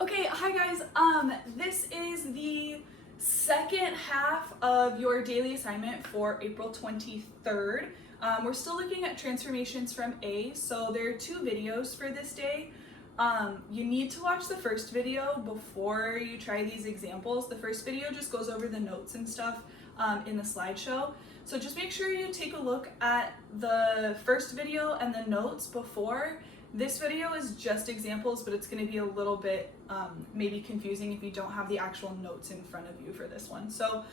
Okay, hi guys. This is the second half of your daily assignment for April 23rd. We're still looking at transformations from A, so there are two videos for this day. You need to watch the first video before you try these examples. The first video just goes over the notes and stuff in the slideshow. So just make sure you take a look at the first video and the notes before. This video is just examples, but it's going to be a little bit maybe confusing if you don't have the actual notes in front of you for this one. So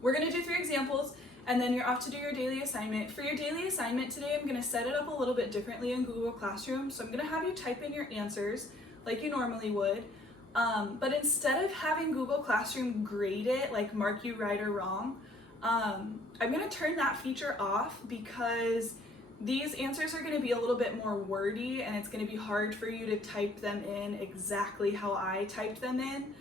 we're going to do 3 examples, and then you're off to do your daily assignment. For your daily assignment today, I'm going to set it up a little bit differently in Google Classroom. So I'm going to have you type in your answers like you normally would. But instead of having Google Classroom grade it, like mark you right or wrong, I'm going to turn that feature off because these answers are going to be a little bit more wordy, and it's going to be hard for you to type them in exactly how I typed them in.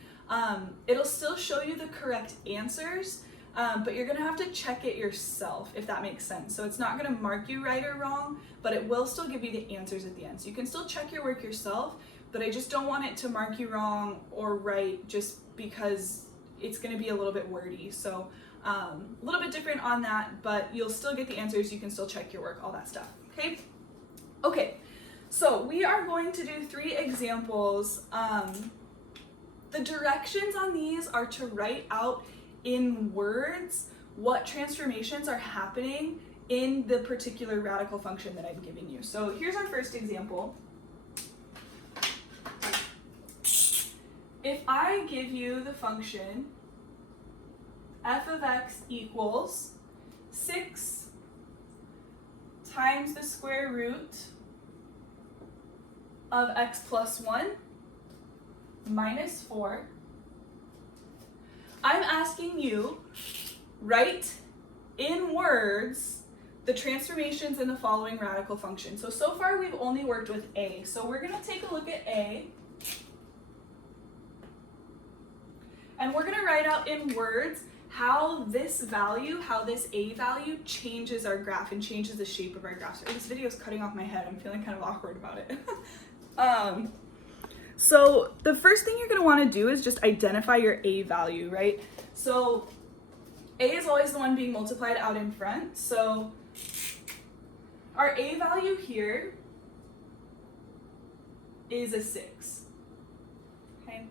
It'll still show you the correct answers, but you're going to have to check it yourself, if that makes sense. So it's not going to mark you right or wrong, but it will still give you the answers at the end. So you can still check your work yourself, but I just don't want it to mark you wrong or right just because it's going to be a little bit wordy. So a little bit different on that, but you'll still get the answers. You can still check your work, all that stuff. Okay, so we are going to do 3 examples. The directions on these are to write out in words what transformations are happening in the particular radical function that I'm giving you. So here's our first example. If I give you the function f of x equals 6 times the square root of x plus 1 minus 4, I'm asking you, write in words the transformations in the following radical function. So far we've only worked with A. So we're going to take a look at A. And we're going to write out in words how this A value changes our graph and changes the shape of our graph. Sorry, this video is cutting off my head. I'm feeling kind of awkward about it. So the first thing you're going to want to do is just identify your A value, right? So A is always the one being multiplied out in front. So our A value here is a 6. Okay.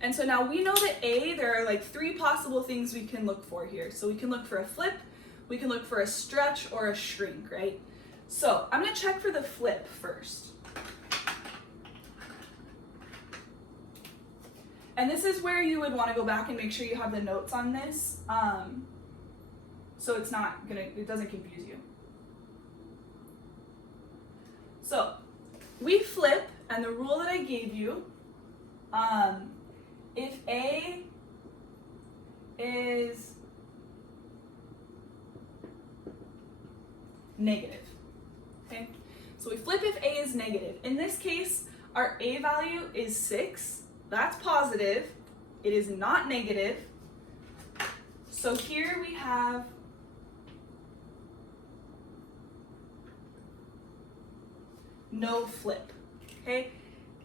And so now we know that A, there are like 3 possible things we can look for here. So we can look for a flip, we can look for a stretch, or a shrink, right? So I'm going to check for the flip first. And this is where you would want to go back and make sure you have the notes on this, so it doesn't confuse you. So we flip, and the rule that I gave you, if A is negative, okay? So we flip if A is negative. In this case, our A value is 6. That's positive. It is not negative. So here we have no flip, okay?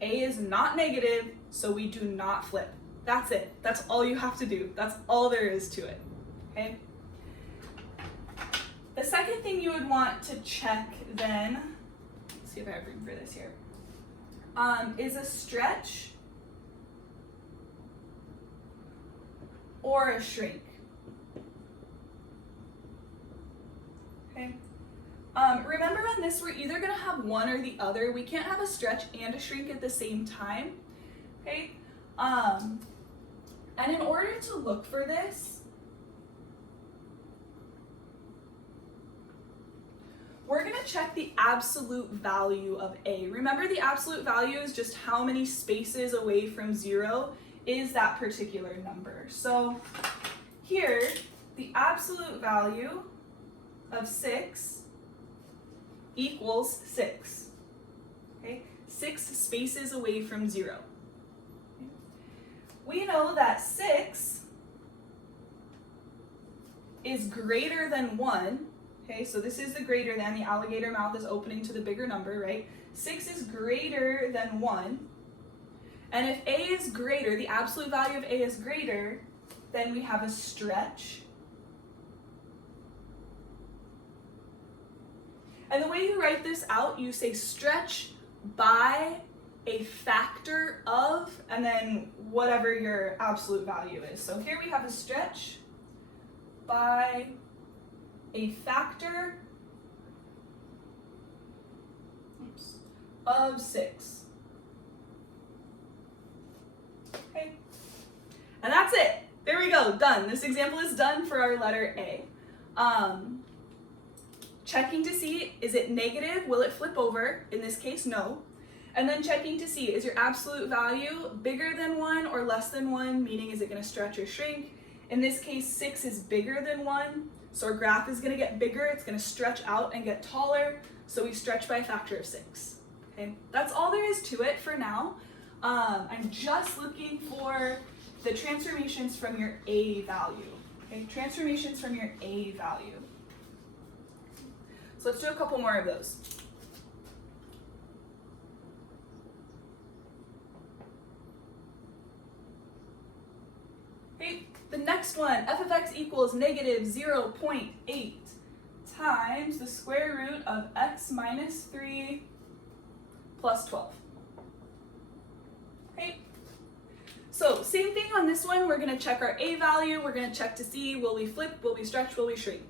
A is not negative, so we do not flip. That's it. That's all you have to do. That's all there is to it, okay? The second thing you would want to check then, let's see if I have room for this here, is a stretch or a shrink, okay? Remember on this, we're either gonna have one or the other. We can't have a stretch and a shrink at the same time, okay? And in order to look for this, we're gonna check the absolute value of A. Remember, the absolute value is just how many spaces away from 0 is that particular number. So here, the absolute value of 6 equals 6, okay? 6 spaces away from 0. We know that 6 is greater than 1, okay? So this is the greater than, the alligator mouth is opening to the bigger number, right? 6 is greater than 1, and if a is greater, the absolute value of a is greater, then we have a stretch. And the way you write this out, you say stretch by a factor of, and then whatever your absolute value is. So here we have a stretch by a factor of 6. Okay, and that's it. There we go, done. This example is done for our letter A. Checking to see, is it negative? Will it flip over? In this case, no. And then checking to see, is your absolute value bigger than 1 or less than 1, meaning is it going to stretch or shrink? In this case, 6 is bigger than 1, so our graph is going to get bigger, it's going to stretch out and get taller, so we stretch by a factor of 6. Okay, that's all there is to it for now. I'm just looking for the transformations from your A value. Okay, transformations from your A value. So let's do a couple more of those. Okay, the next one, f of x equals negative 0.8 times the square root of x minus 3 plus 12. Okay, so same thing on this one. We're going to check our a value. We're going to check to see, will we flip, will we stretch, will we shrink?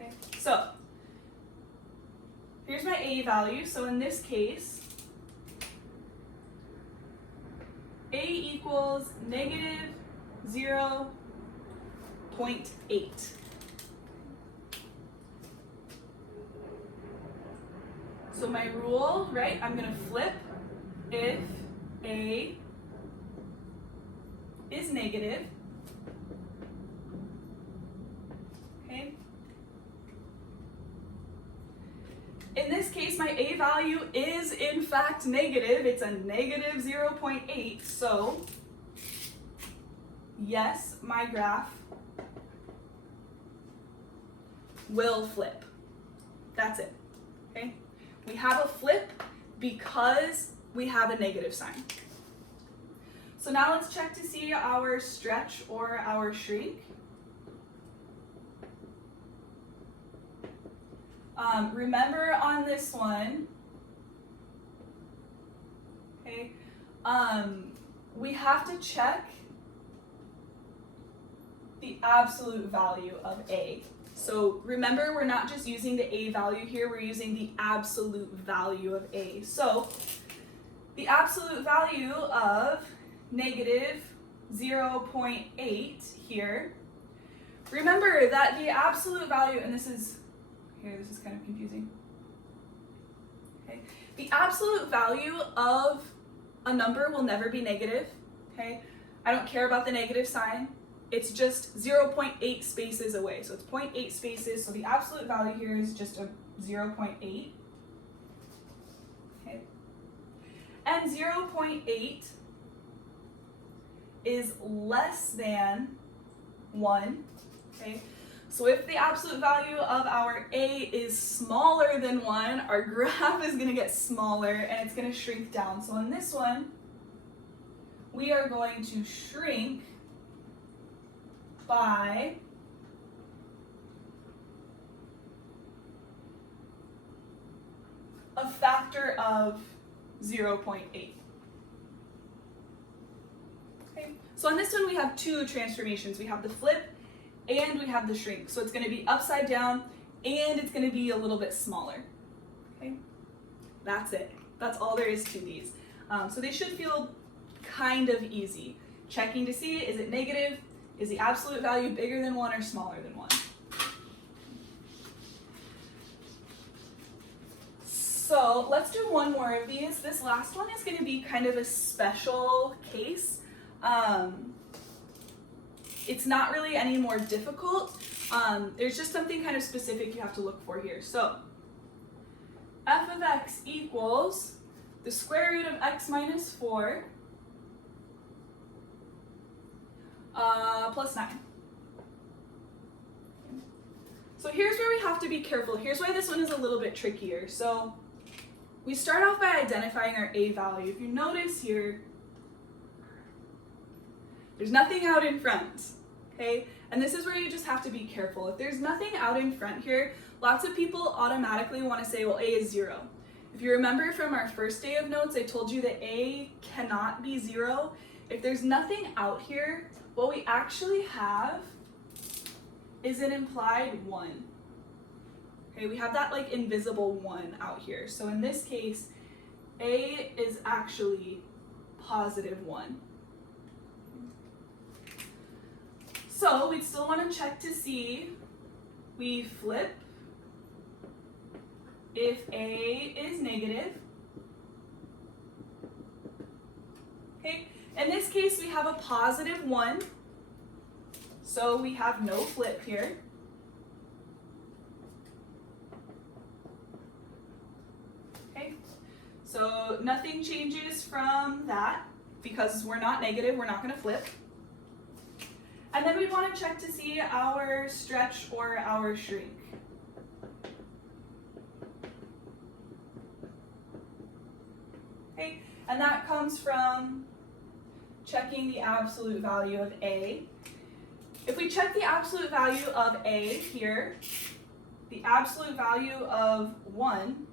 Okay, so here's my a value. So in this case, a equals negative 0.8. So my rule, right, I'm going to flip if a is negative. Okay. In this case, my a value is in fact negative. It's a negative 0.8. So yes, my graph will flip. That's it. Okay? We have a flip because we have a negative sign. So now let's check to see our stretch or our shrink. Remember on this one, okay, we have to check the absolute value of a. So remember, we're not just using the a value here, we're using the absolute value of a. So the absolute value of negative 0.8 here, remember that the absolute value, and this is kind of confusing. Okay, the absolute value of a number will never be negative. Okay, I don't care about the negative sign. It's just 0.8 spaces away. So it's 0.8 spaces. So the absolute value here is just a 0.8. Okay, and 0.8 is less than 1. Okay. So if the absolute value of our a is smaller than 1, our graph is going to get smaller and it's going to shrink down. So on this one, we are going to shrink by a factor of 0.8. Okay. So on this one, we have two transformations. We have the flip and we have the shrink. So it's going to be upside down and it's going to be a little bit smaller. Okay, that's it. That's all there is to these. So they should feel kind of easy. Checking to see, is it negative? Is the absolute value bigger than 1 or smaller than 1? So let's do one more of these. This last one is going to be kind of a special case. It's not really any more difficult. There's just something kind of specific you have to look for here. So f of x equals the square root of x minus 4 plus 9. So here's where we have to be careful. Here's why this one is a little bit trickier. So we start off by identifying our A value. If you notice here, there's nothing out in front, okay? And this is where you just have to be careful. If there's nothing out in front here, lots of people automatically want to say, well, A is 0. If you remember from our first day of notes, I told you that A cannot be 0. If there's nothing out here, what we actually have is an implied 1. Okay, we have that like invisible 1 out here. So in this case, A is actually positive 1. So we'd still want to check to see, we flip if A is negative. Okay, in this case we have a positive 1, so we have no flip here. Okay, so nothing changes from that because we're not negative, we're not going to flip. And then we want to check to see our stretch or our shrink. Okay, and that comes from checking the absolute value of A. If we check the absolute value of A here, the absolute value of 1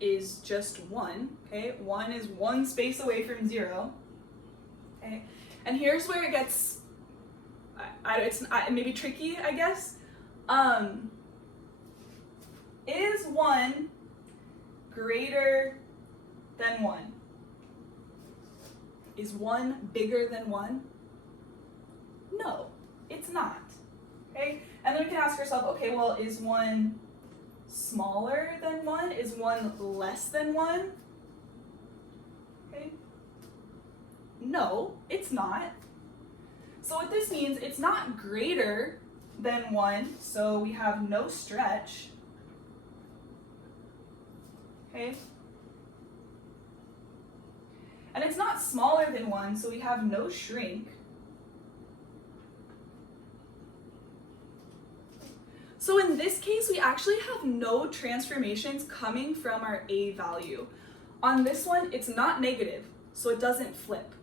is just 1. Okay, 1 is 1 space away from 0. Okay. And here's where it gets, it's maybe tricky, I guess. Is 1 greater than 1? Is 1 bigger than 1? No, it's not. Okay? And then we can ask ourselves, okay, well, is 1 smaller than 1? Is 1 less than 1? Okay? No, it's not. So what this means, it's not greater than 1, so we have no stretch. Okay? And it's not smaller than 1, so we have no shrink. So in this case, we actually have no transformations coming from our A value. On this one, it's not negative, so it doesn't flip.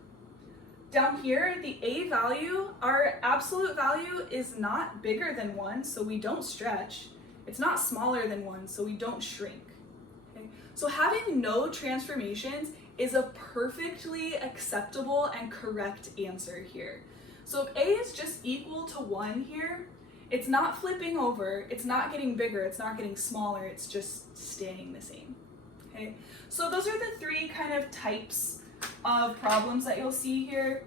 Down here, the A value, our absolute value is not bigger than 1, so we don't stretch. It's not smaller than 1, so we don't shrink. Okay? So having no transformations is a perfectly acceptable and correct answer here. So if A is just equal to 1 here, it's not flipping over, it's not getting bigger, it's not getting smaller, it's just staying the same. Okay? So those are the 3 kind of types of problems that you'll see here.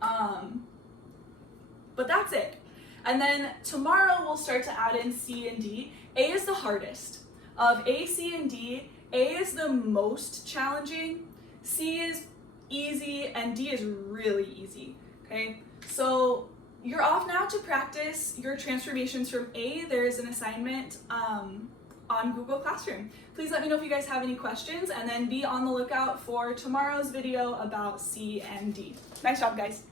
But that's it. And then tomorrow we'll start to add in C and D. A is the hardest. Of A, C, and D, A is the most challenging, C is easy, and D is really easy. Okay? So you're off now to practice your transformations from A. There is an assignment on Google Classroom. Please let me know if you guys have any questions, and then be on the lookout for tomorrow's video about C and D. Nice job, guys.